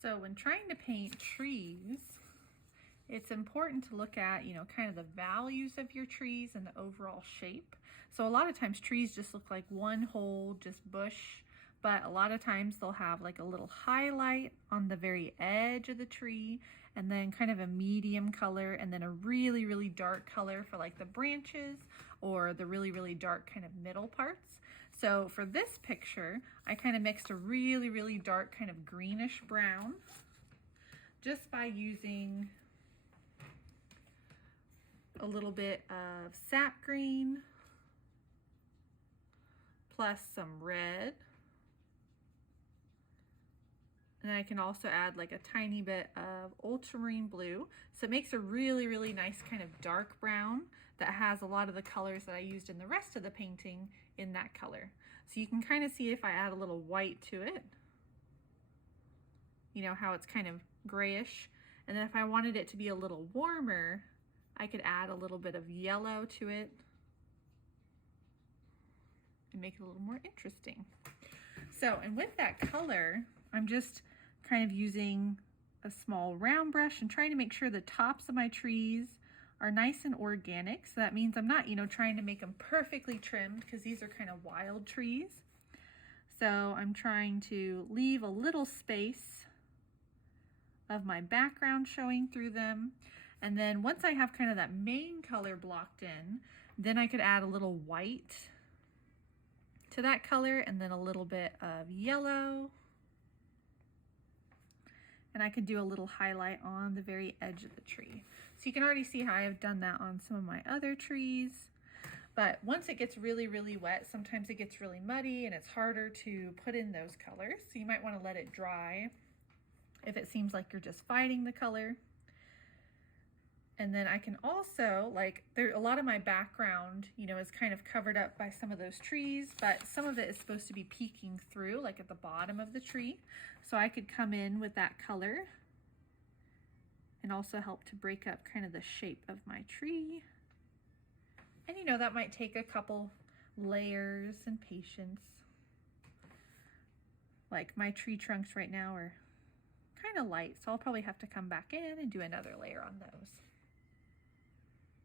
So when trying to paint trees, it's important to look at, kind of the values of your trees and the overall shape. So a lot of times trees just look like one whole just bush, but a lot of times they'll have like a little highlight on the very edge of the tree, and then kind of a medium color, and then a really, really dark color for like the branches, or the really, really dark kind of middle parts. So for this picture, I kind of mixed a really, really dark kind of greenish brown just by using a little bit of sap green plus some red. And I can also add like a tiny bit of ultramarine blue. So it makes a really, really nice kind of dark brown that has a lot of the colors that I used in the rest of the painting in that color. So you can kind of see if I add a little white to it, how it's kind of grayish. And then if I wanted it to be a little warmer, I could add a little bit of yellow to it and make it a little more interesting. So, and with that color, I'm just kind of using a small round brush and trying to make sure the tops of my trees are nice and organic. So that means I'm not, trying to make them perfectly trimmed, because these are kind of wild trees. So I'm trying to leave a little space of my background showing through them. And then once I have kind of that main color blocked in, then I could add a little white to that color, and then a little bit of yellow. And I could do a little highlight on the very edge of the tree. So you can already see how I've done that on some of my other trees. But once it gets really, really wet, sometimes it gets really muddy and it's harder to put in those colors. So you might want to let it dry if it seems like you're just fighting the color. And then I can also, a lot of my background, is kind of covered up by some of those trees, but some of it is supposed to be peeking through, like at the bottom of the tree. So I could come in with that color and also help to break up kind of the shape of my tree. And that might take a couple layers and patience. Like my tree trunks right now are kind of light, so I'll probably have to come back in and do another layer on those.